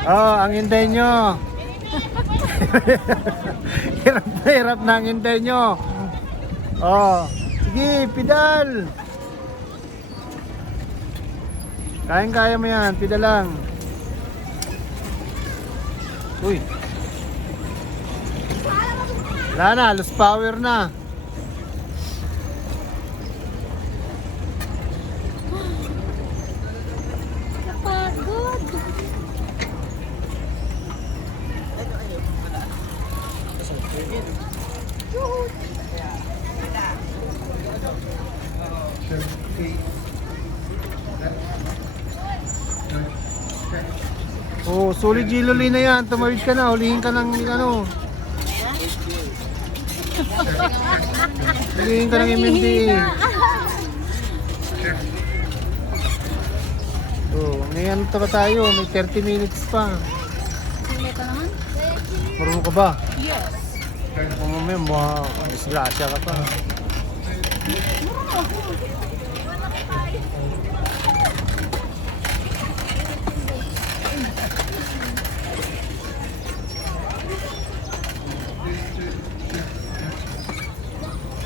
Oh, ang hintay nyo. Hirap na ang hintay nyo. Oh, sige, pedal. Kaya mo yan, pedal lang. Uy. Wala na, lost power na. Pagod. Oh, solid Giloli na yan. Tumawid ka na, hulihin ka ng ano. Hulihin ka ng MMD. Oh, ngayon pa tayo, may 30 minutes pa. Sila ka naman? Marunong ka ba? Yes. Mamaya, disgrasya ka pa. Marunong ako.